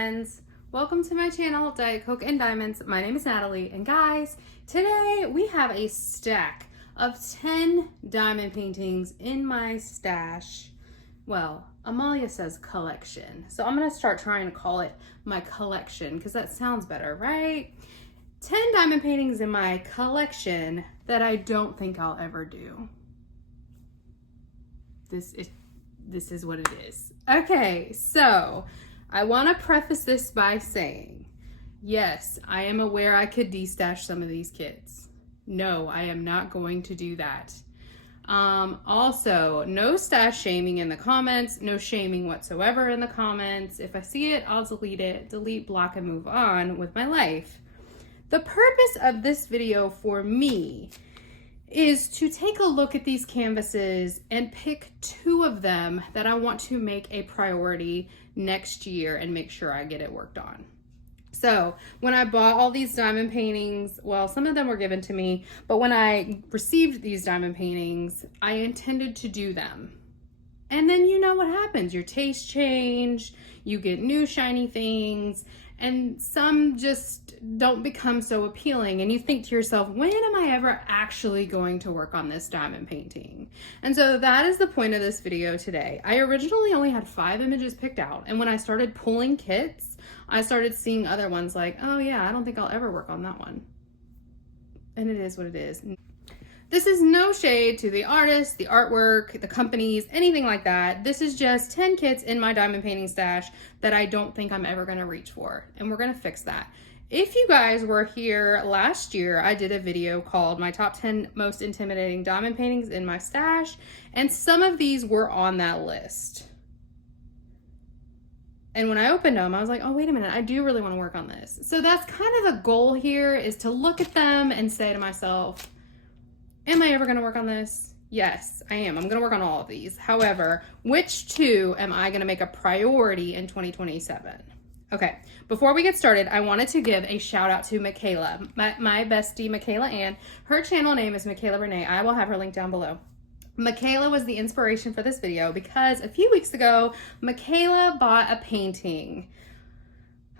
friends. Welcome to my channel, Diet Coke and Diamonds. My name is Natalie, and guys, today we have a stack of 10 diamond paintings in my stash. Well, Amalia says collection, so I'm gonna start trying to call it my collection because that sounds better, right? 10 diamond paintings in my collection that I don't think I'll ever do. This is what it is. Okay, so I want to preface this by saying, yes, I am aware I could destash some of these kids. No, I am not going to do that. Also, no stash shaming in the comments, no shaming whatsoever in the comments. If I see it, I'll delete, block, and move on with my life. The purpose of this video for me is to take a look at these canvases and pick 2 of them that I want to make a priority next year and make sure I get it worked on. So when I bought all these diamond paintings, well, some of them were given to me, but when I received these diamond paintings, I intended to do them. And then you know what happens, your tastes change, you get new shiny things, and some just don't become so appealing, and you think to yourself, when am I ever actually going to work on this diamond painting? And so that is the point of this video today. I originally only had 5 images picked out, and when I started pulling kits, I started seeing other ones like, oh yeah, I don't think I'll ever work on that one. And it is what it is. This is no shade to the artists, the artwork, the companies, anything like that. This is just 10 kits in my diamond painting stash that I don't think I'm ever gonna reach for, and we're gonna fix that. If you guys were here last year, I did a video called My Top 10 Most Intimidating Diamond Paintings in My Stash, and some of these were on that list. And when I opened them, I was like, oh, wait a minute, I do really wanna work on this. So that's kind of the goal here, is to look at them and say to myself, am I ever gonna work on this? Yes, I am. I'm gonna work on all of these. However, which 2 am I gonna make a priority in 2027? Okay, before we get started, I wanted to give a shout out to Michaela, my bestie, Michaela Ann. Her channel name is Michaela Renee. I will have her link down below. Michaela was the inspiration for this video because a few weeks ago, Michaela bought a painting.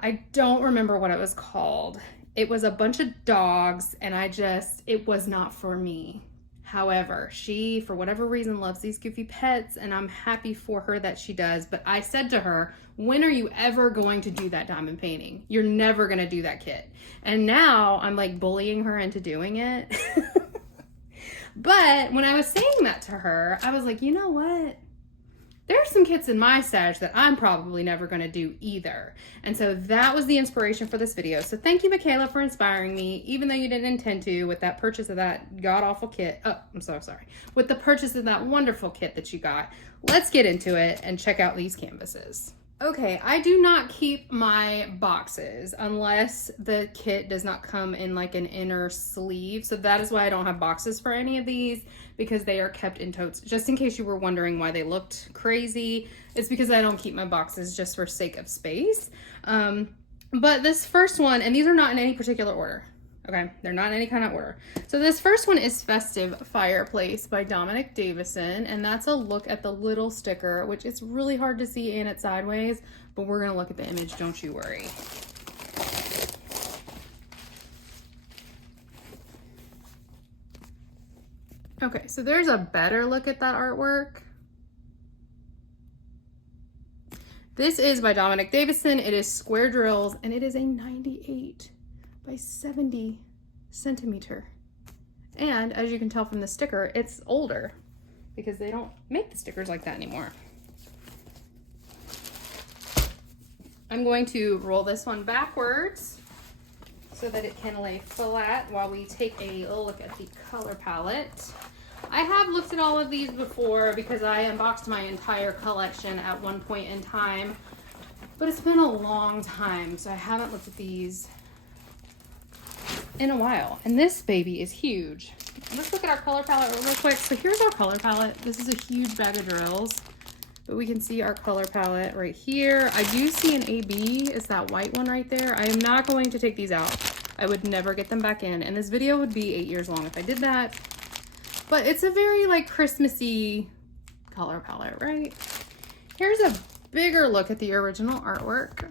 I don't remember what it was called. It was a bunch of dogs, and it was not for me. However, she, for whatever reason, loves these goofy pets, and I'm happy for her that she does. But I said to her, when are you ever going to do that diamond painting? You're never going to do that kit. And now I'm like bullying her into doing it. But when I was saying that to her, I was like, you know what? There's some kits in my stash that I'm probably never going to do either. And so that was the inspiration for this video. So thank you, Michaela, for inspiring me, even though you didn't intend to, with that purchase of that god-awful kit. Oh, I'm so sorry. With the purchase of that wonderful kit that you got. Let's get into it and check out these canvases. Okay, I do not keep my boxes unless the kit does not come in like an inner sleeve. So that is why I don't have boxes for any of these, because they are kept in totes. Just in case you were wondering why they looked crazy, it's because I don't keep my boxes just for sake of space. But this first one, and these are not in any particular order. Okay, they're not in any kind of order. So this first one is Festive Fireplace by Dominic Davison, and that's a look at the little sticker, which is really hard to see in it sideways, but we're gonna look at the image, don't you worry. Okay, so there's a better look at that artwork. This is by Dominic Davison. It is square drills, and it is a 98 by 70 centimeter. And as you can tell from the sticker, it's older because they don't make the stickers like that anymore. I'm going to roll this one backwards so that it can lay flat while we take a look at the color palette. I have looked at all of these before because I unboxed my entire collection at one point in time, but it's been a long time, so I haven't looked at these in a while. And this baby is huge. Let's look at our color palette real quick. So here's our color palette. This is a huge bag of drills, but we can see our color palette right here. I do see an AB, is that white one right there. I am not going to take these out. I would never get them back in, and this video would be 8 years long if I did that. But it's a very like Christmassy color palette, right? Here's a bigger look at the original artwork.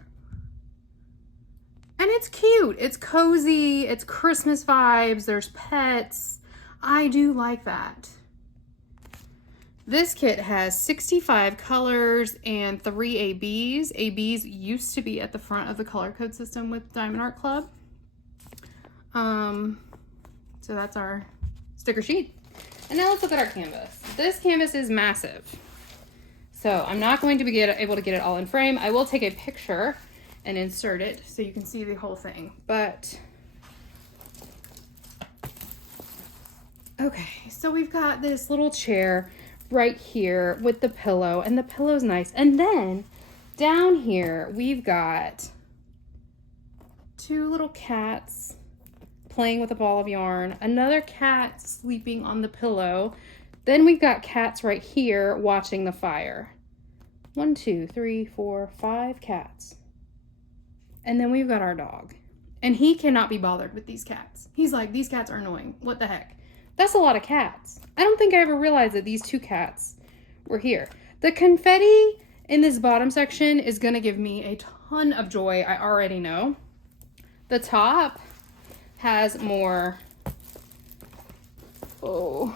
And it's cute. It's cozy. It's Christmas vibes. There's pets. I do like that. This kit has 65 colors and 3 ABs. ABs used to be at the front of the color code system with Diamond Art Club. So that's our sticker sheet. And now let's look at our canvas. This canvas is massive. So I'm not going to be able to get it all in frame. I will take a picture and insert it so you can see the whole thing. But, okay, so we've got this little chair right here with the pillow, and the pillow's nice. And then down here, we've got 2 little cats playing with a ball of yarn, another cat sleeping on the pillow. Then we've got cats right here watching the fire. 1, 2, 3, 4, 5 cats. And then we've got our dog. And he cannot be bothered with these cats. He's like, these cats are annoying. What the heck? That's a lot of cats. I don't think I ever realized that these 2 cats were here. The confetti in this bottom section is going to give me a ton of joy. I already know. The top has more. Oh.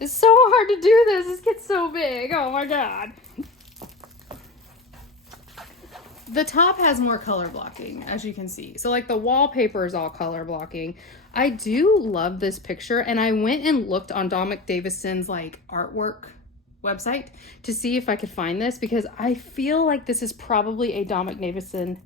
It's so hard to do this. This gets so big. Oh my God. The top has more color blocking, as you can see. So like the wallpaper is all color blocking. I do love this picture, and I went and looked on Dominic Davison's like artwork website to see if I could find this, because I feel like this is probably a Dominic Davison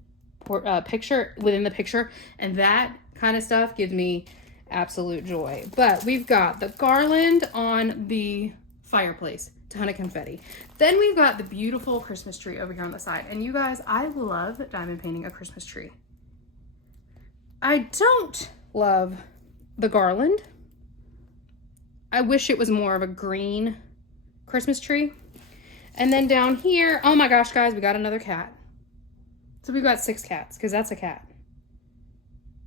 picture within the picture, and that kind of stuff gives me absolute joy. But we've got the garland on the fireplace, ton of confetti. Then we've got the beautiful Christmas tree over here on the side. And you guys, I love diamond painting a Christmas tree. I don't love the garland. I wish it was more of a green Christmas tree. And then down here, oh my gosh, guys, we got another cat. So we've got 6 cats, because that's a cat.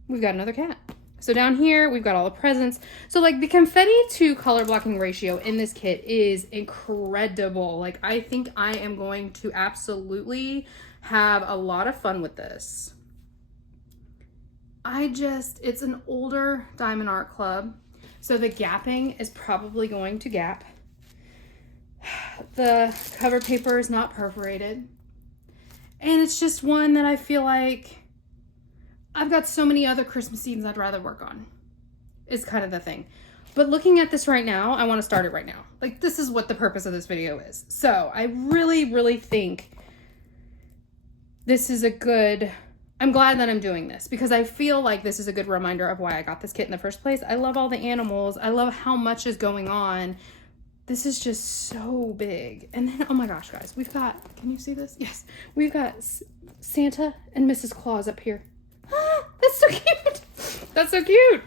We've got another cat. So down here, we've got all the presents. So like the confetti to color blocking ratio in this kit is incredible. Like I think I am going to absolutely have a lot of fun with this. It's an older Diamond Art Club. So the gapping is probably going to gap. The cover paper is not perforated. And it's just one that I feel like I've got so many other Christmas scenes I'd rather work on, is kind of the thing. But looking at this right now, I want to start it right now. Like, this is what the purpose of this video is. So I really, really think this is I'm glad that I'm doing this, because I feel like this is a good reminder of why I got this kit in the first place. I love all the animals. I love how much is going on. This is just so big. And then, oh my gosh, guys, we've got, can you see this? Yes. We've got Santa and Mrs. Claus up here. That's so cute. That's so cute.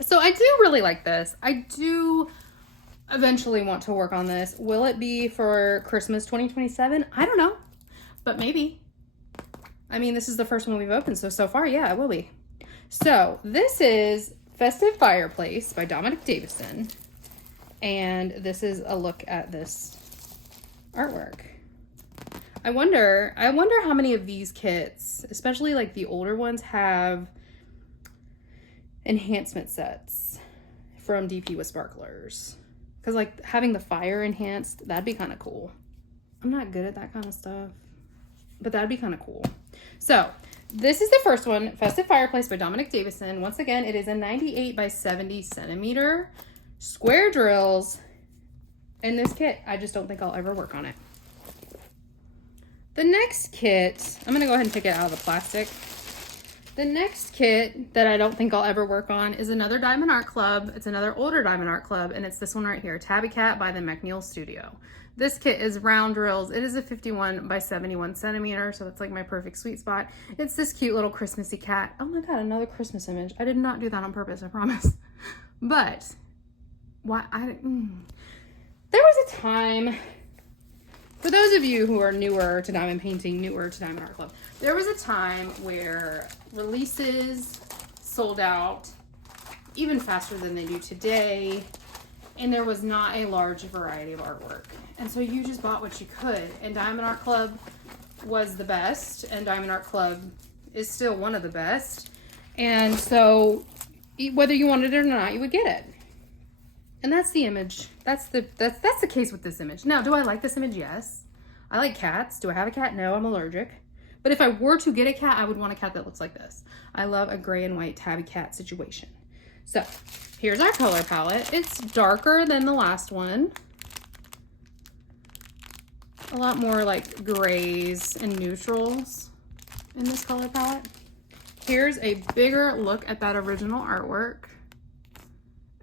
So I do really like this. I do eventually want to work on this. Will it be for Christmas 2027? I don't know, but maybe. I mean, this is the first one we've opened, so far, yeah, it will be. So this is Festive Fireplace by Dominic Davison. And this is a look at this artwork. I wonder how many of these kits, especially like the older ones, have enhancement sets from DP with sparklers. Because like having the fire enhanced, that'd be kind of cool. I'm not good at that kind of stuff, but that'd be kind of cool. So this is the first one, Festive Fireplace by Dominic Davison. Once again, it is a 98 by 70 centimeter square drills in this kit. I just don't think I'll ever work on it. The next kit, I'm gonna go ahead and take it out of the plastic. The next kit that I don't think I'll ever work on is another Diamond Art Club. It's another older Diamond Art Club, and it's this one right here, Tabby Cat by the McNeil Studio. This kit is round drills. It is a 51 by 71 centimeter, so it's like my perfect sweet spot. It's this cute little Christmassy cat. Oh my God, another Christmas image. I did not do that on purpose, I promise. But, there was a time, for those of you who are newer to diamond painting, newer to Diamond Art Club, there was a time where releases sold out even faster than they do today, and there was not a large variety of artwork. And so you just bought what you could, and Diamond Art Club was the best, and Diamond Art Club is still one of the best. And so whether you wanted it or not, you would get it. And that's the image. That's the case with this image. Now, do I like this image? Yes. I like cats. Do I have a cat? No, I'm allergic. But if I were to get a cat, I would want a cat that looks like this. I love a gray and white tabby cat situation. So here's our color palette. It's darker than the last one. A lot more like grays and neutrals in this color palette. Here's a bigger look at that original artwork.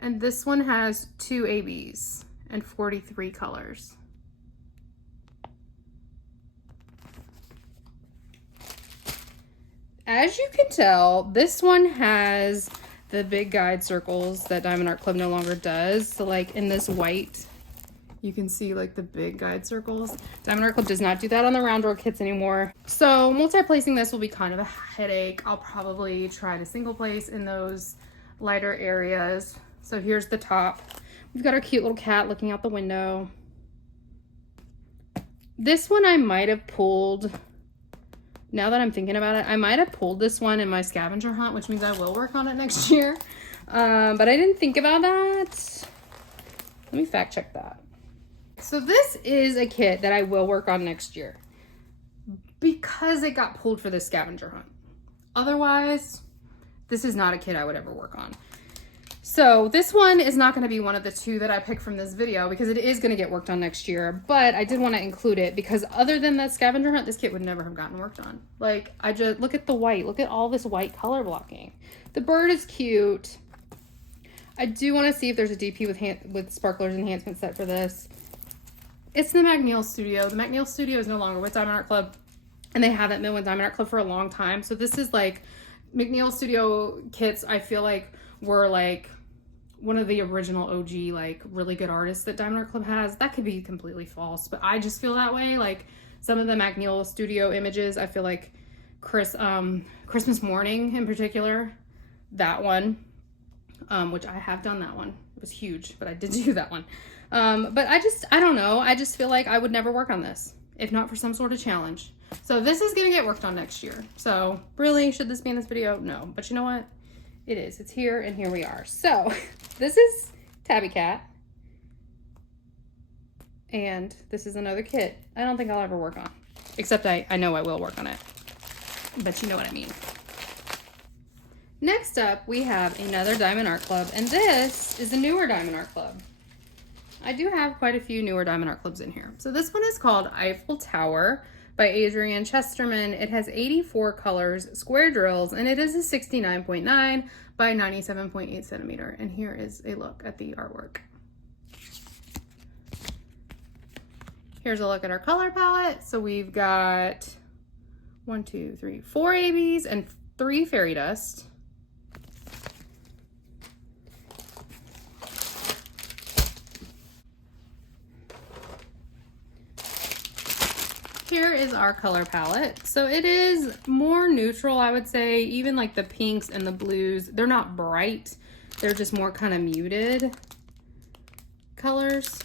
And this one has 2 ABs and 43 colors. As you can tell, this one has the big guide circles that Diamond Art Club no longer does. So like in this white, you can see like the big guide circles. Diamond Art Club does not do that on the round door kits anymore. So multi-placing this will be kind of a headache. I'll probably try to single place in those lighter areas. So here's the top. We've got our cute little cat looking out the window. This one I might have pulled, now that I'm thinking about it, I might have pulled this one in my scavenger hunt, which means I will work on it next year. But I didn't think about that. Let me fact check that. So this is a kit that I will work on next year because it got pulled for the scavenger hunt. Otherwise, this is not a kit I would ever work on. So this one is not going to be one of the 2 that I pick from this video because it is going to get worked on next year, but I did want to include it because other than that scavenger hunt, this kit would never have gotten worked on. Like, I just, look at the white, look at all this white color blocking. The bird is cute. I do want to see if there's a DP with sparklers enhancement set for this. It's the McNeil Studio. The McNeil Studio is no longer with Diamond Art Club, and they haven't been with Diamond Art Club for a long time. So this is like, McNeil Studio kits, I feel like, were like one of the original OG, like really good artists that Diamond Art Club has. That could be completely false, but I just feel that way. Like some of the McNeil Studio images, I feel like Christmas Morning in particular, that one, which I have done that one. It was huge, but I did do that one. But I don't know. I just feel like I would never work on this if not for some sort of challenge. So this is gonna get worked on next year. So really, should this be in this video? No, but you know what? It is. It's here, and here we are. So this is Tabby Cat, and this is another kit I don't think I'll ever work on, except I know I will work on it, but you know what I mean. Next up, we have another Diamond Art Club, and this is a newer Diamond Art Club. I do have quite a few newer Diamond Art Clubs in here. So this one is called Eiffel Tower by Adrian Chesterman. It has 84 colors, square drills, and it is a 69.9 by 97.8 centimeter. And here is a look at the artwork. Here's a look at our color palette. So we've got 1, 2, 3, 4 ABs and 3 fairy dust. Here is our color palette. So it is more neutral, I would say. Even like the pinks and the blues, they're not bright. They're just more kind of muted colors.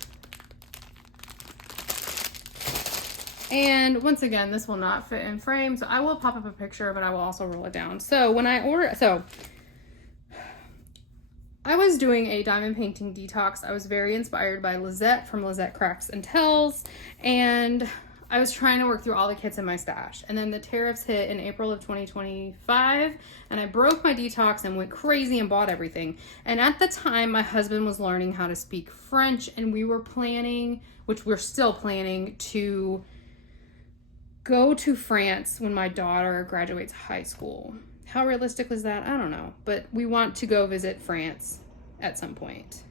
And once again, this will not fit in frame, so I will pop up a picture, but I will also roll it down. So when I I was doing a diamond painting detox. I was very inspired by Lizette from Lizette Crafts and Tells, and I was trying to work through all the kits in my stash. And then the tariffs hit in April of 2025, and I broke my detox and went crazy and bought everything. And at the time, my husband was learning how to speak French, and we were planning, which we're still planning, to go to France when my daughter graduates high school. How realistic is that? I don't know. But we want to go visit France at some point.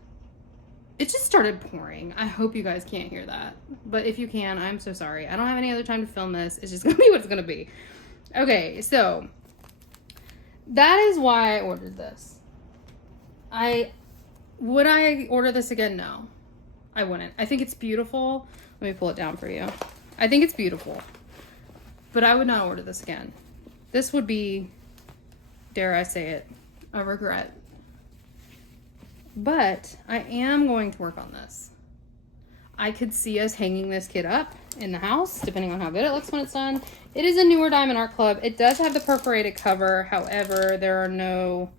It just started pouring. I hope you guys can't hear that. But if you can, I'm so sorry. I don't have any other time to film this. It's just gonna be what it's gonna be. Okay, so that is why I ordered this. Would I order this again? No, I wouldn't. I think it's beautiful. Let me pull it down for you. I think it's beautiful, but I would not order this again. This would be, dare I say it, a regret. But I am going to work on this. I could see us hanging this kit up in the house, depending on how good it looks when it's done. It is a newer Diamond Art Club. It does have the perforated cover. However, there are no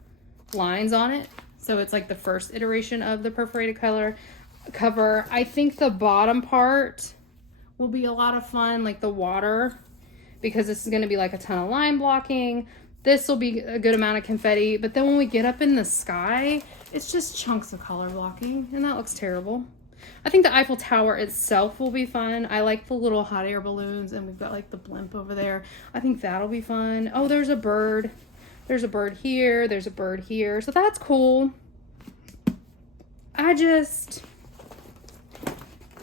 lines on it. So it's like the first iteration of the perforated cover. I think the bottom part will be a lot of fun, like the water, because this is going to be like a ton of line blocking. This will be a good amount of confetti. But then when we get up in the sky, it's just chunks of color blocking, and that looks terrible. I think the Eiffel Tower itself will be fun. I like the little hot air balloons, and we've got like the blimp over there. I think that'll be fun. Oh, there's a bird. There's a bird here. There's a bird here. So that's cool.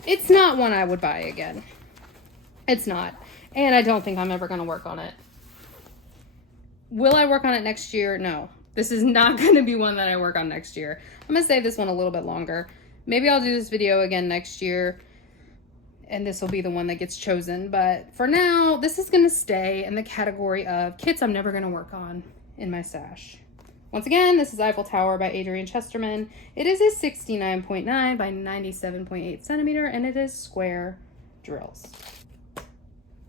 It's not one I would buy again. It's not. And I don't think I'm ever going to work on it. Will I work on it next year? No. This is not going to be one that I work on next year. I'm going to save this one a little bit longer. Maybe I'll do this video again next year, and this will be the one that gets chosen. But for now, this is going to stay in the category of kits I'm never going to work on in my stash. Once again, this is Eiffel Tower by Adrian Chesterman. It is a 69.9 by 97.8 centimeter, and it is square drills.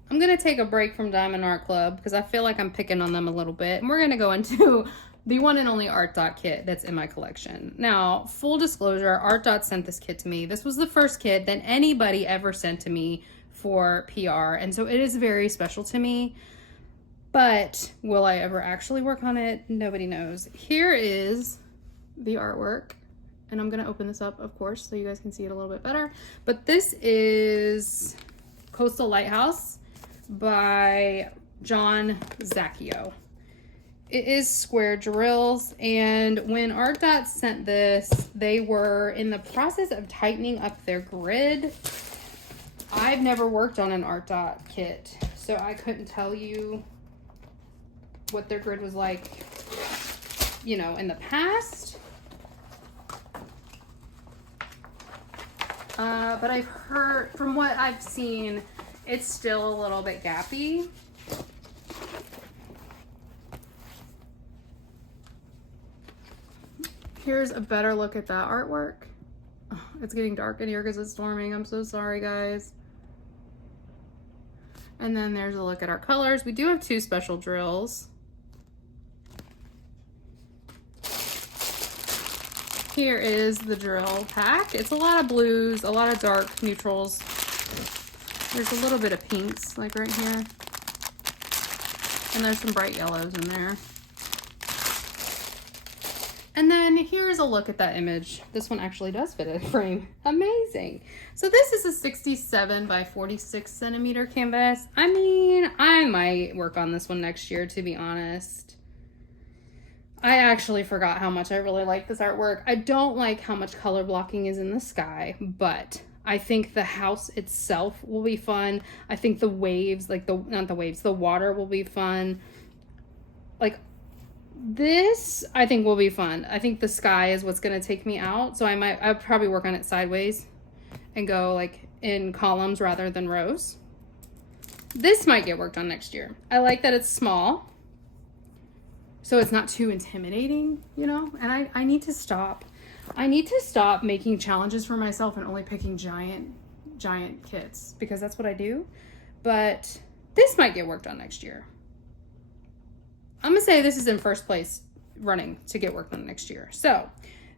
I'm going to take a break from Diamond Art Club because I feel like I'm picking on them a little bit. And we're going to go into the one and only Art Dot kit that's in my collection. Now, full disclosure, Art Dot sent this kit to me. This was the first kit that anybody ever sent to me for PR. And so it is very special to me. But will I ever actually work on it? Nobody knows. Here is the artwork. And I'm going to open this up, of course, so you guys can see it a little bit better. But this is Coastal Lighthouse by John Zacchio. It is square drills, and when Art Dot sent this, they were in the process of tightening up their grid. I've never worked on an Art Dot kit, so I couldn't tell you what their grid was like, you know, in the past. But I've heard, from what I've seen, it's still a little bit gappy. Here's a better look at that artwork. Oh, it's getting dark in here because it's storming. I'm so sorry, guys. And then there's a look at our colors. We do have two special drills. Here is the drill pack. It's a lot of blues, a lot of dark neutrals. There's a little bit of pinks, like right here. And there's some bright yellows in there. And then here's a look at that image. This one actually does fit in a frame. Amazing. So this is a 67 by 46 centimeter canvas. I mean, I might work on this one next year, to be honest. I actually forgot how much I really like this artwork. I don't like how much color blocking is in the sky, but I think the house itself will be fun. I think the waves, like the water will be fun. Like, this, I think, will be fun. I think the sky is what's going to take me out. So I'll probably work on it sideways and go like in columns rather than rows. This might get worked on next year. I like that it's small, so it's not too intimidating, you know? And I need to stop. I need to stop making challenges for myself and only picking giant kits, because that's what I do. But this might get worked on next year. I'm gonna say this is in first place running to get worked on next year. So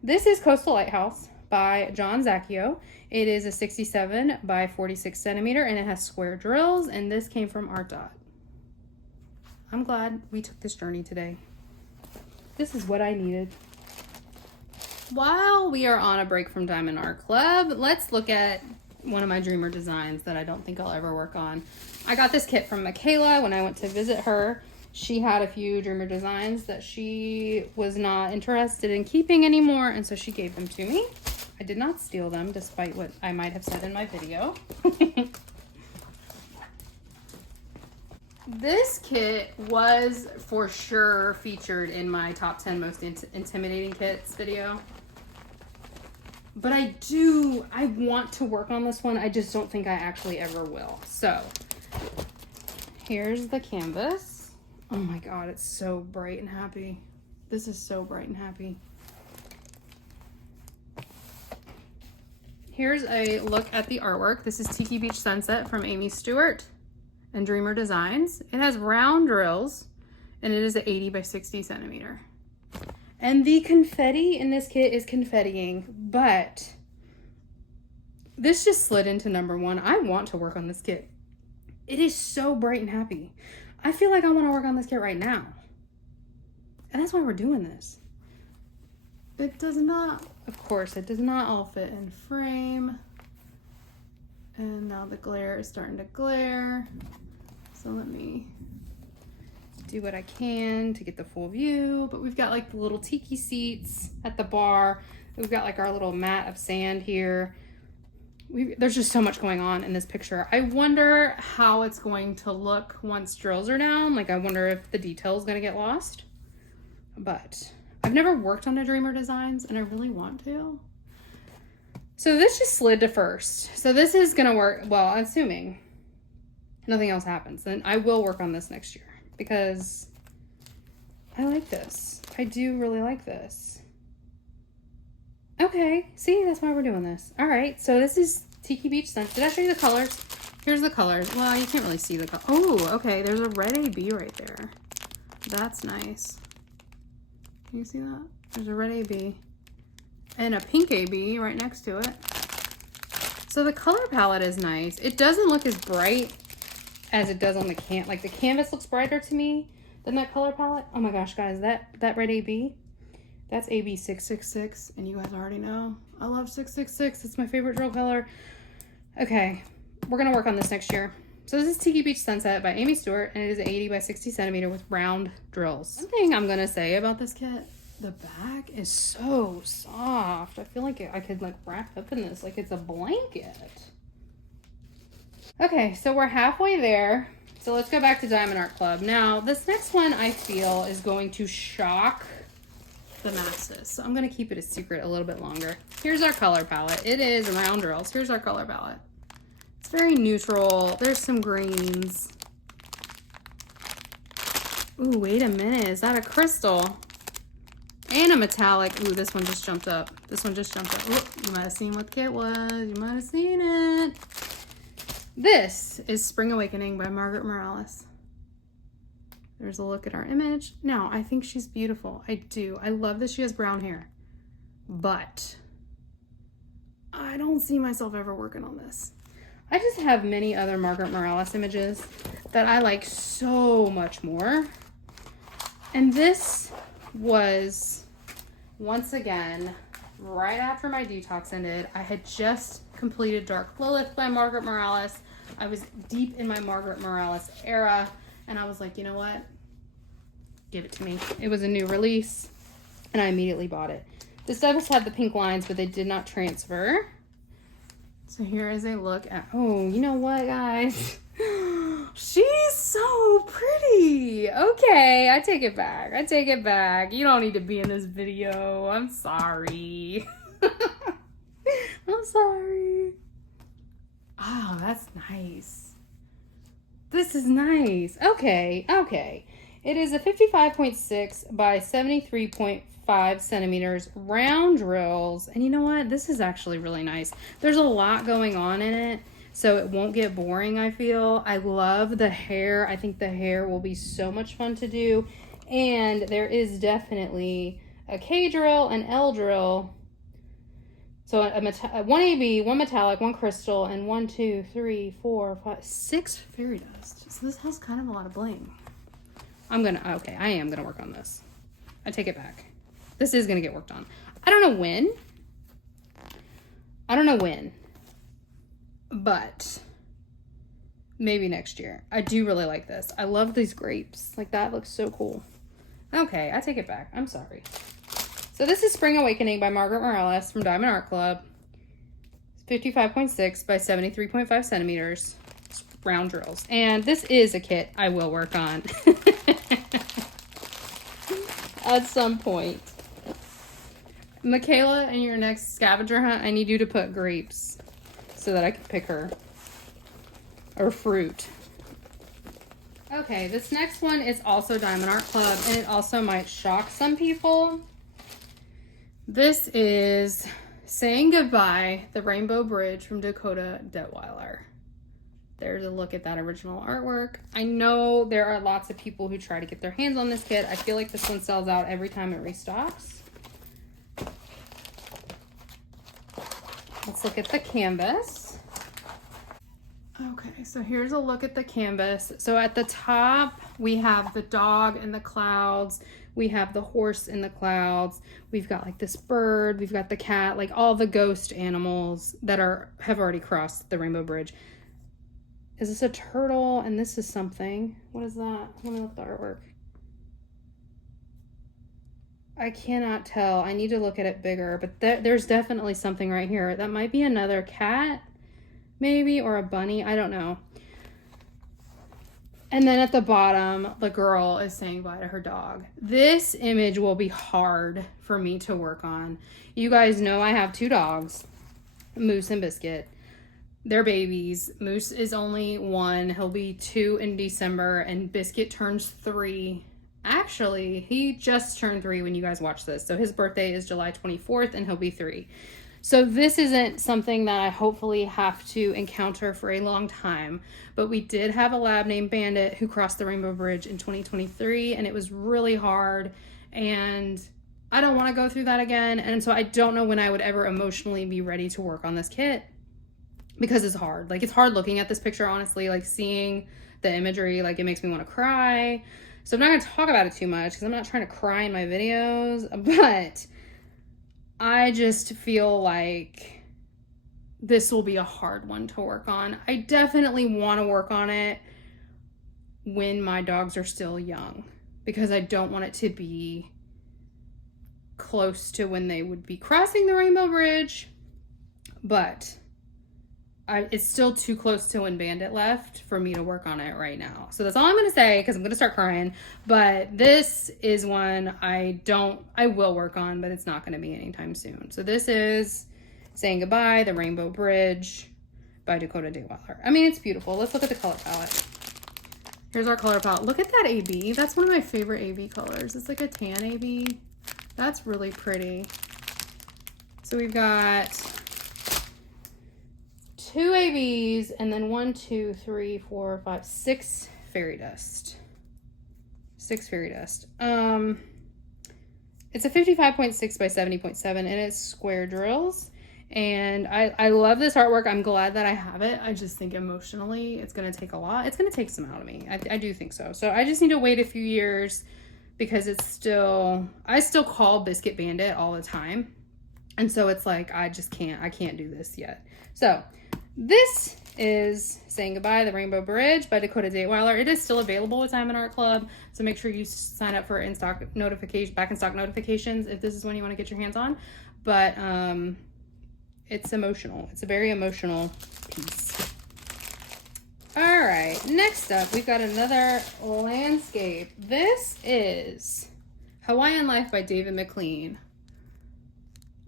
this is Coastal Lighthouse by John Zacchio. It is a 67 by 46 centimeter, and it has square drills, and this came from Art Dot. I'm glad we took this journey today. This is what I needed. While we are on a break from Diamond Art Club, let's look at one of my dreamer designs that I don't think I'll ever work on. I got this kit from Michaela when I went to visit her. She had a few dreamer designs that she was not interested in keeping anymore, and so she gave them to me. I did not steal them, despite what I might have said in my video. This kit was for sure featured in my top 10 most intimidating kits video. But I want to work on this one. I just don't think I actually ever will. So here's the canvas. Oh my God, it's so bright and happy. This is so bright and happy. here's a look at the artwork. This is Tiki Beach Sunset from Amy Stewart and Dreamer Designs. It has round drills and it is an 80 by 60 centimeter. And the confetti in this kit is confettiing, but this just slid into number 1. I want to work on this kit. It is so bright and happy. I feel like I want to work on this kit right now. And that's why we're doing this. It does not, of course, it does not all fit in frame. And now the glare is starting to glare. So let me do what I can to get the full view. But we've got like the little tiki seats at the bar. We've got like our little mat of sand here. There's just so much going on in this picture. I wonder how it's going to look once drills are down. Like, I wonder if the detail is going to get lost. But I've never worked on a Dreamer Designs and I really want to. So this just slid to first. So this is going to work, well, assuming nothing else happens, then I will work on this next year because I like this. I do really like this. Okay, see, that's why we're doing this. All right, so this is Tiki Beach Sunset. Did I show you the colors? Here's the colors. Well, you can't really see the color. Oh, okay, there's a red AB right there. That's nice. Can you see that? There's a red AB and a pink AB right next to it. So the color palette is nice. It doesn't look as bright as it does on the like the canvas looks brighter to me than that color palette. Oh my gosh, guys, that red AB, that's AB 666, and you guys already know I love 666. It's my favorite drill color. Okay, we're gonna work on this next year. So this is Tiki Beach Sunset by Amy Stewart, and it is 80 by 60 centimeter with round drills. One thing I'm gonna say about this kit, the back is so soft. I feel like I could like wrap up in this like it's a blanket. Okay, so we're halfway there. So let's go back to Diamond Art Club. Now, this next one I feel is going to shock the masses. So I'm gonna keep it a secret a little bit longer. Here's our color palette. It is round drills. Here's our color palette. It's very neutral. There's some greens. Ooh, wait a minute. Is that a crystal? And a metallic. Ooh, this one just jumped up. This one just jumped up. Ooh, you might have seen what the kit was. You might have seen it. This is Spring Awakening by Margaret Morales. There's a look at our image. Now, I think she's beautiful. I do. I love that she has brown hair. But I don't see myself ever working on this. I just have many other Margaret Morales images that I like so much more. And this was, once again, right after my detox ended. I had just completed Dark Lilith by Margaret Morales. I was deep in my Margaret Morales era, and I was like, you know what? Give it to me. It was a new release, and I immediately bought it. This does have the pink lines, but they did not transfer. So here is a look at, oh, you know what, guys? She's so pretty. Okay, I take it back. I take it back. You don't need to be in this video. I'm sorry. I'm sorry. Oh, that's nice. This is nice. Okay, okay. It is a 55.6 by 73.5 centimeters round drills. And you know what? This is actually really nice. There's a lot going on in it, so it won't get boring, I feel. I love the hair. I think the hair will be so much fun to do. And there is definitely a K drill, an L drill. So one AB, one metallic, one crystal, and 1, 2, 3, 4, 5, 6 fairy dust. So this has kind of a lot of bling. I am gonna work on this. I take it back. This is gonna get worked on. I don't know when. But maybe next year. I do really like this. I love these grapes. Like, that looks so cool. Okay, I take it back. I'm sorry. So this is Spring Awakening by Margaret Morales from Diamond Art Club. It's 55.6 by 73.5 centimeters. It's round drills. And this is a kit I will work on at some point. Michaela, in your next scavenger hunt, I need you to put grapes so that I can pick her. Or fruit. Okay, this next one is also Diamond Art Club, and it also might shock some people. This is Saying Goodbye, the Rainbow Bridge from Dakota Detweiler. There's a look at that original artwork. I know there are lots of people who try to get their hands on this kit. I feel like this one sells out every time it restocks. Let's look at the canvas. Okay, so here's a look at the canvas. So at the top, we have the dog in the clouds. We have the horse in the clouds. We've got like this bird. We've got the cat, like all the ghost animals that have already crossed the Rainbow Bridge. Is this a turtle? And this is something. What is that? Let me look at the artwork. I cannot tell. I need to look at it bigger, but there's definitely something right here. That might be another cat, maybe, or a bunny. I don't know. And then at the bottom, the girl is saying bye to her dog. This image will be hard for me to work on. You guys know I have 2 dogs, Moose and Biscuit. They're babies. Moose is only 1. He'll be 2 in December, and Biscuit turns 3. Actually, he just turned 3 when you guys watch this. So his birthday is July 24th, and he'll be 3. So this isn't something that I hopefully have to encounter for a long time. But we did have a lab named Bandit who crossed the Rainbow Bridge in 2023, and it was really hard. And I don't want to go through that again. And so I don't know when I would ever emotionally be ready to work on this kit, because it's hard. Like, it's hard looking at this picture, honestly, like seeing the imagery, like it makes me want to cry. So I'm not going to talk about it too much because I'm not trying to cry in my videos, but I just feel like this will be a hard one to work on. I definitely want to work on it when my dogs are still young, because I don't want it to be close to when they would be crossing the Rainbow Bridge, but it's still too close to when Bandit left for me to work on it right now. So that's all I'm going to say, because I'm going to start crying. But this is one I will work on, but it's not going to be anytime soon. So this is Saying Goodbye, the Rainbow Bridge by Dakota Detweiler. I mean, it's beautiful. Let's look at the color palette. Here's our color palette. Look at that AB. That's one of my favorite AB colors. It's like a tan AB. That's really pretty. So we've got 2 ABs, and then 1, 2, 3, 4, 5, 6 fairy dust. 6 fairy dust. It's a 55.6 by 70.7, and it's square drills. And I love this artwork. I'm glad that I have it. I just think emotionally it's going to take a lot. It's going to take some out of me. I do think so. So I just need to wait a few years, because I still call Biscuit Bandit all the time. And so it's like, I can't do this yet. So this is Saying Goodbye, the Rainbow Bridge by Dakota Detweiler. It is still available with Diamond Art Club, so make sure you sign up for back in stock notifications if this is one you want to get your hands on. But it's emotional. It's a very emotional piece. All right, next up, we've got another landscape. This is Hawaiian Life by David McLean.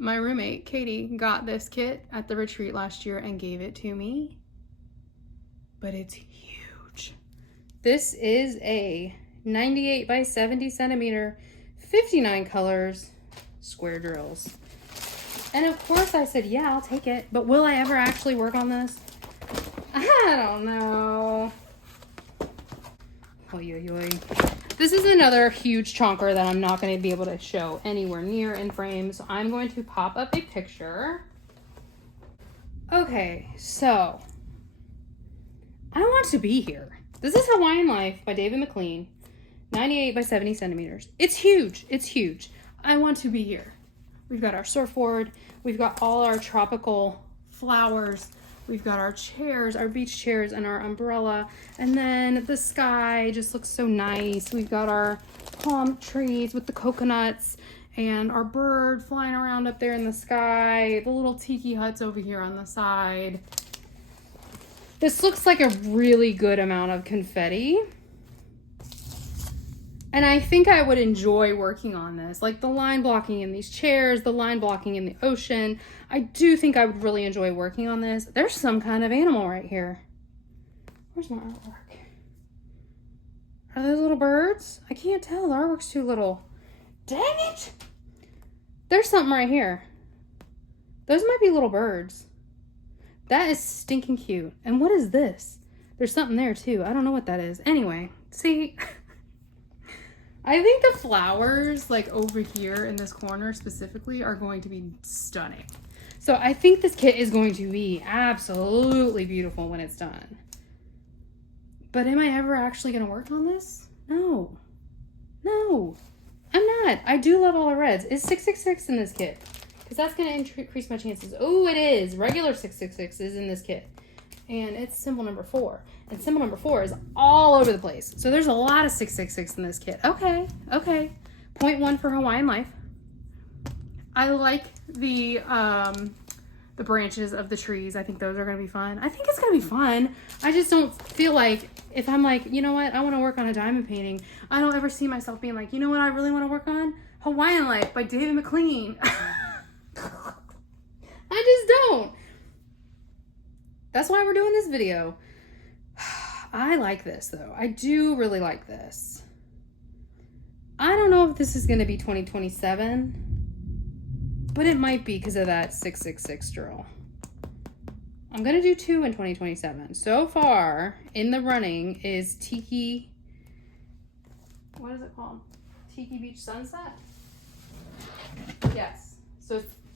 My roommate, Katie, got this kit at the retreat last year and gave it to me, but it's huge. This is a 98 by 70 centimeter, 59 colors, square drills. And of course I said, yeah, I'll take it, but will I ever actually work on this? I don't know. Oy, oy, oy. This is another huge chonker that I'm not going to be able to show anywhere near in frame, so I'm going to pop up a picture. Okay, so I want to be here. This is Hawaiian Life by David McLean, 98 by 70 centimeters. It's huge. It's huge. I want to be here. We've got our surfboard. We've got all our tropical flowers. We've got our chairs, our beach chairs, and our umbrella. And then the sky just looks so nice. We've got our palm trees with the coconuts and our bird flying around up there in the sky. The little tiki huts over here on the side. This looks like a really good amount of confetti. And I think I would enjoy working on this. Like the line blocking in these chairs, the line blocking in the ocean. I do think I would really enjoy working on this. There's some kind of animal right here. Where's my artwork? Are those little birds? I can't tell. The artwork's too little. Dang it! There's something right here. Those might be little birds. That is stinking cute. And what is this? There's something there too. I don't know what that is. Anyway, see, I think the flowers like over here in this corner specifically are going to be stunning. So I think this kit is going to be absolutely beautiful when it's done. But am I ever actually going to work on this? No. No, I'm not. I do love all the reds. Is 666 in this kit? Because that's going to increase my chances. Oh, it is. Regular 666 is in this kit. And it's symbol number 4. And symbol number 4 is all over the place. So there's a lot of 666 in this kit. Okay, okay. 0.1 for Hawaiian Life. I like the branches of the trees. I think those are going to be fun. I think it's going to be fun. I just don't feel like, if I'm like, you know what, I want to work on a diamond painting, I don't ever see myself being like, you know what I really want to work on? Hawaiian Life by David McLean. I just don't. That's why we're doing this video. I like this though. I do really like this. I don't know if this is going to be 2027. But it might be because of that 666 drill. I'm going to do 2 in 2027. So far, in the running is Tiki... What is it called? Tiki Beach Sunset? Yes.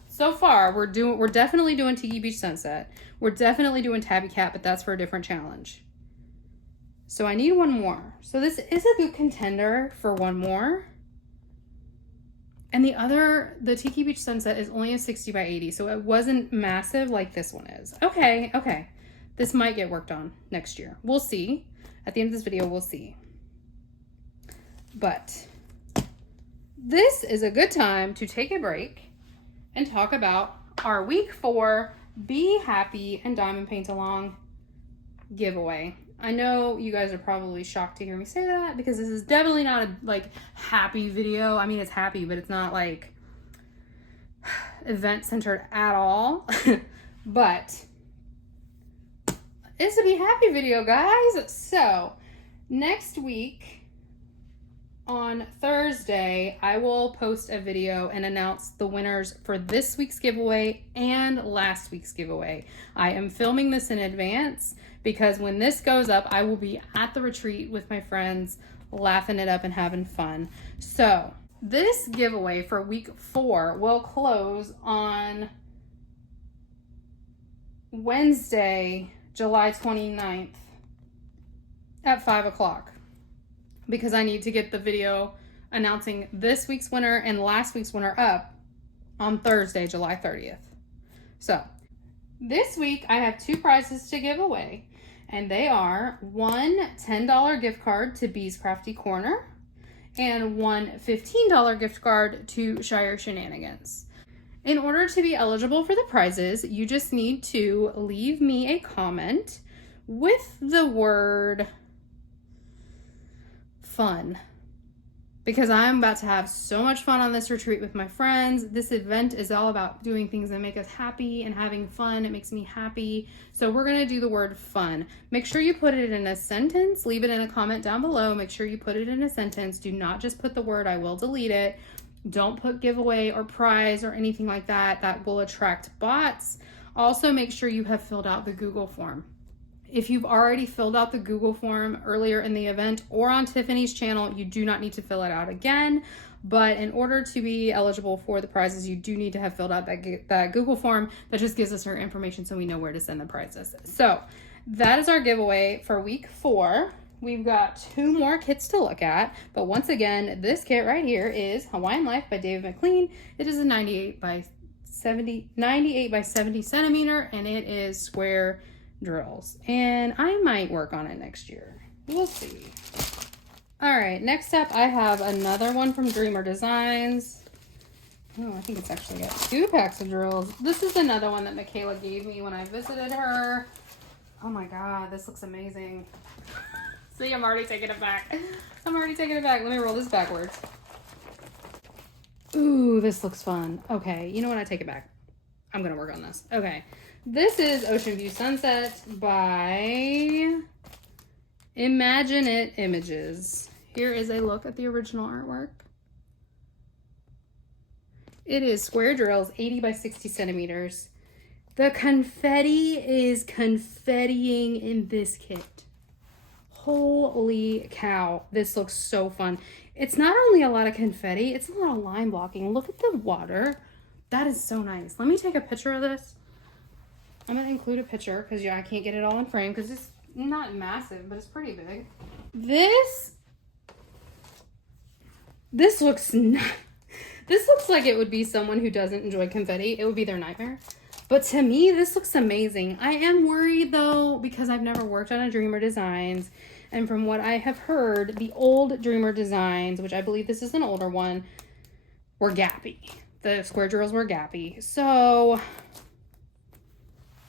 So far, we're definitely doing Tiki Beach Sunset. We're definitely doing Tabby Cat, but that's for a different challenge. So I need one more. So this is a good contender for one more. And the Tiki Beach Sunset is only a 60 by 80, so it wasn't massive like this one is. Okay, okay. This might get worked on next year. We'll see. At the end of this video, we'll see. But this is a good time to take a break and talk about our week 4 Be Happy and Diamond Paint Along giveaway. I know you guys are probably shocked to hear me say that because this is definitely not a like happy video. I mean, it's happy, but it's not like event centered at all. But it's a Be Happy video, guys. So next week on Thursday, I will post a video and announce the winners for this week's giveaway and last week's giveaway. I am filming this in advance because when this goes up, I will be at the retreat with my friends, laughing it up and having fun. So this giveaway for week 4 will close on Wednesday, July 29th at 5 o'clock. Because I need to get the video announcing this week's winner and last week's winner up on Thursday, July 30th. So this week I have 2 prizes to give away, and they are one $10 gift card to Bee's Crafty Corner and one $15 gift card to Shire Shenanigans. In order to be eligible for the prizes, you just need to leave me a comment with the word fun, because I'm about to have so much fun on this retreat with my friends. This event is all about doing things that make us happy and having fun. It makes me happy. So we're going to do the word fun. Make sure you put it in a sentence. Leave it in a comment down below. Make sure you put it in a sentence. Do not just put the word. I will delete it. Don't put giveaway or prize or anything like that. That will attract bots. Also, make sure you have filled out the Google form. If you've already filled out the Google form earlier in the event or on Tiffany's channel, you do not need to fill it out again. But in order to be eligible for the prizes, you do need to have filled out that Google form. That just gives us our information so we know where to send the prizes. So that is our giveaway for week 4. We've got 2 more kits to look at. But once again, this kit right here is Hawaiian Life by David McLean. It is a 98 by 70 centimeter, and it is square drills, and I might work on it next year. We'll see. All right, next up I have another one from Dreamer Designs. Oh, I think it's actually got 2 packs of drills. This is another one that Michaela gave me when I visited her. Oh my god, this looks amazing. See, I'm already taking it back. Let me roll this backwards. Ooh, this looks fun. Okay, you know what? I take it back. I'm gonna work on this. Okay. This is Ocean View Sunset by Imagine It Images. Here is a look at the original artwork. It is square drills, 80 by 60 centimeters. The confetti is confettiing in this kit. Holy cow, this looks so fun. It's not only a lot of confetti, it's a lot of line blocking. Look at the water. That is so nice. Let me take a picture of this. I'm gonna include a picture because I can't get it all in frame because it's not massive, but it's pretty big. This looks this looks like it would be someone who doesn't enjoy confetti. It would be their nightmare. But to me, this looks amazing. I am worried though, because I've never worked on a Dreamer Designs. And from what I have heard, the old Dreamer Designs, which I believe this is an older one, were gappy. The square drills were gappy. So,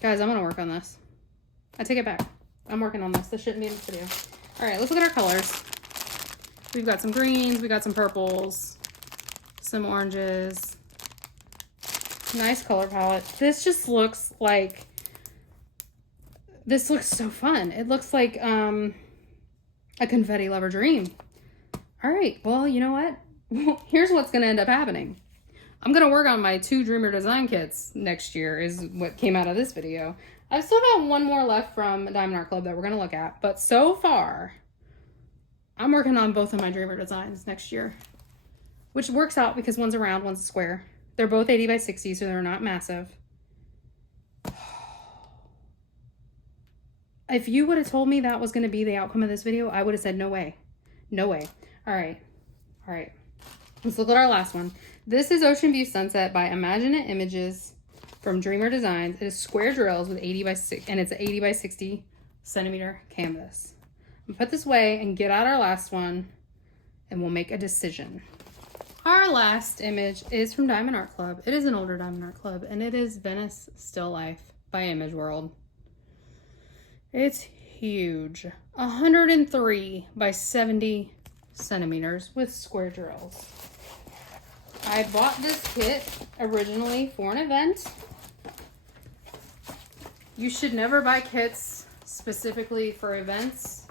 guys, I'm going to work on this. I take it back. I'm working on this. This shouldn't be in this video. All right, let's look at our colors. We've got some greens. We got some purples. Some oranges. Nice color palette. This just looks like... This looks so fun. It looks like a confetti lover dream. All right, well, you know what? Here's what's going to end up happening. I'm going to work on my 2 Dreamer Design kits next year is what came out of this video. I've still got one more left from Diamond Art Club that we're going to look at. But so far, I'm working on both of my Dreamer Designs next year. Which works out because one's a round, one's a square. They're both 80 by 60, so they're not massive. If you would have told me that was going to be the outcome of this video, I would have said no way. No way. All right. All right. Let's look at our last one. This is Ocean View Sunset by Imagine It Images from Dreamer Designs. It is square drills with 80 by 6, and it's an 80 by 60 centimeter canvas. I'll put this away and get out our last one, and we'll make a decision. Our last image is from Diamond Art Club. It is an older Diamond Art Club, and it is Venice Still Life by Image World. It's huge. 103 by 70 centimeters with square drills. I bought this kit originally for an event. You should never buy kits specifically for events.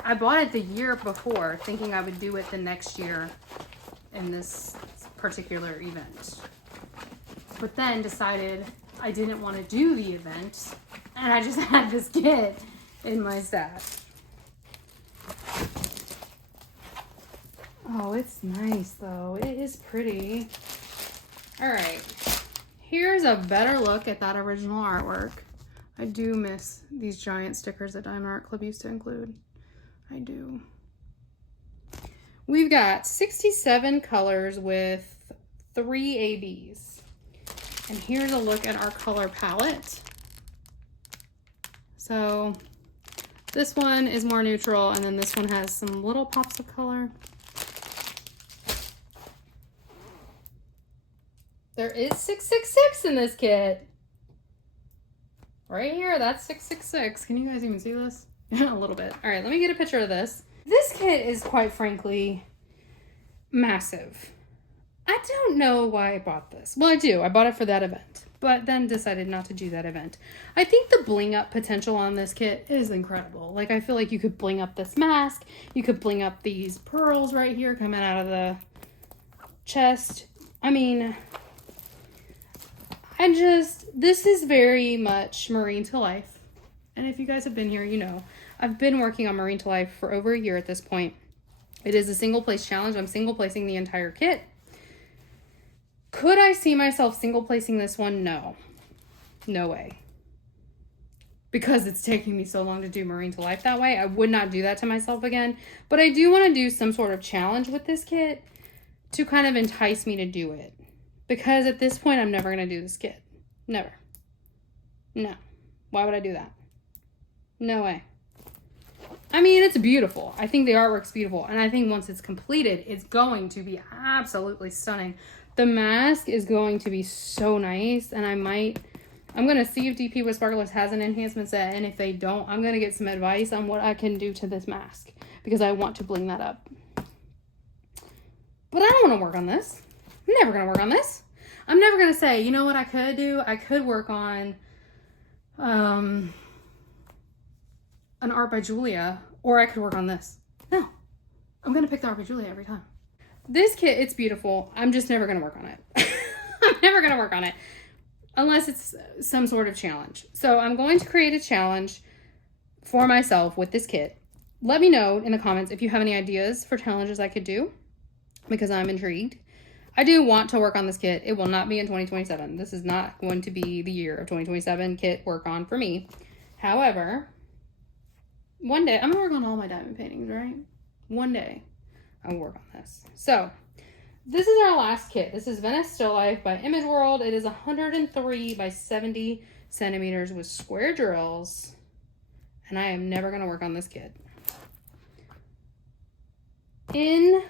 I bought it the year before, thinking I would do it the next year in this particular event. But then decided I didn't want to do the event, and I just had this kit in my stash. Oh, it's nice though. It is pretty. All right, here's a better look at that original artwork. I do miss these giant stickers that Diamond Art Club used to include. I do. We've got 67 colors with 3 ABs. And here's a look at our color palette. So this one is more neutral, and then this one has some little pops of color. There is 666 in this kit. Right here, that's 666. Can you guys even see this? A little bit. All right, let me get a picture of this. This kit is quite frankly massive. I don't know why I bought this. Well, I do. I bought it for that event, but then decided not to do that event. I think the bling up potential on this kit is incredible. Like, I feel like you could bling up this mask. You could bling up these pearls right here coming out of the chest. I mean, this is very much Marine to Life. And if you guys have been here, you know, I've been working on Marine to Life for over a year at this point. It is a single place challenge. I'm single placing the entire kit. Could I see myself single placing this one? No. No way. Because it's taking me so long to do Marine to Life that way. I would not do that to myself again. But I do want to do some sort of challenge with this kit to kind of entice me to do it. Because at this point, I'm never going to do this kit. Never. No. Why would I do that? No way. I mean, it's beautiful. I think the artwork's beautiful. And I think once it's completed, it's going to be absolutely stunning. The mask is going to be so nice. And I'm going to see if DP with Sparklers has an enhancement set. And if they don't, I'm going to get some advice on what I can do to this mask. Because I want to bling that up. But I don't want to work on this. I'm never going to work on this. I'm never going to say, you know what I could do? I could work on an Art by Julia, or I could work on this. No, I'm going to pick the Art by Julia every time. This kit, it's beautiful. I'm just never going to work on it. I'm never going to work on it unless it's some sort of challenge. So I'm going to create a challenge for myself with this kit. Let me know in the comments if you have any ideas for challenges I could do, because I'm intrigued. I do want to work on this kit. It will not be in 2027. This is not going to be the year of 2027 kit work on for me. However, one day, I'm going to work on all my diamond paintings, right? One day, I'll work on this. So, this is our last kit. This is Venice Still Life by Image World. It is 103 by 70 centimeters with square drills. And I am never going to work on this kit. In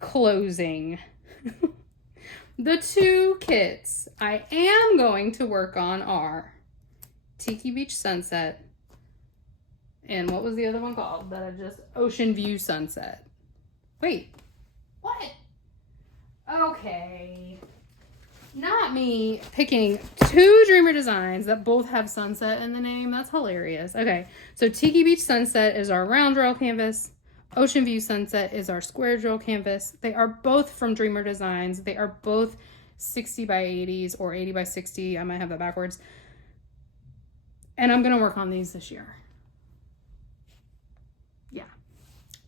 closing, the two kits I am going to work on are Tiki Beach Sunset and what was the other one called that I just, Ocean View Sunset. Wait, what? Okay. Not me picking two Dreamer designs that both have sunset in the name. That's hilarious. Okay, so Tiki Beach Sunset is our round drill canvas. Ocean View Sunset is our square drill canvas. They are both from Dreamer Designs. They are both 60 by 80s or 80 by 60. I might have that backwards. And I'm going to work on these this year. Yeah.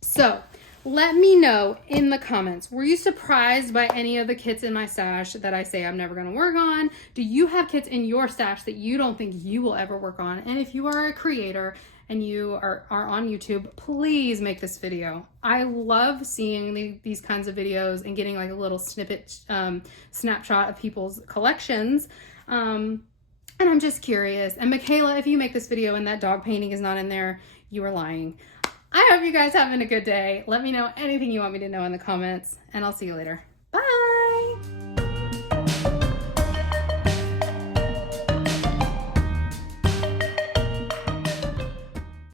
So let me know in the comments, were you surprised by any of the kits in my stash that I say I'm never going to work on? Do you have kits in your stash that you don't think you will ever work on? And if you are a creator and you are on YouTube, please make this video. I love seeing these kinds of videos and getting like a little snippet, snapshot of people's collections. And I'm just curious. And Michaela, if you make this video and that dog painting is not in there, you are lying. I hope you guys having a good day. Let me know anything you want me to know in the comments, and I'll see you later.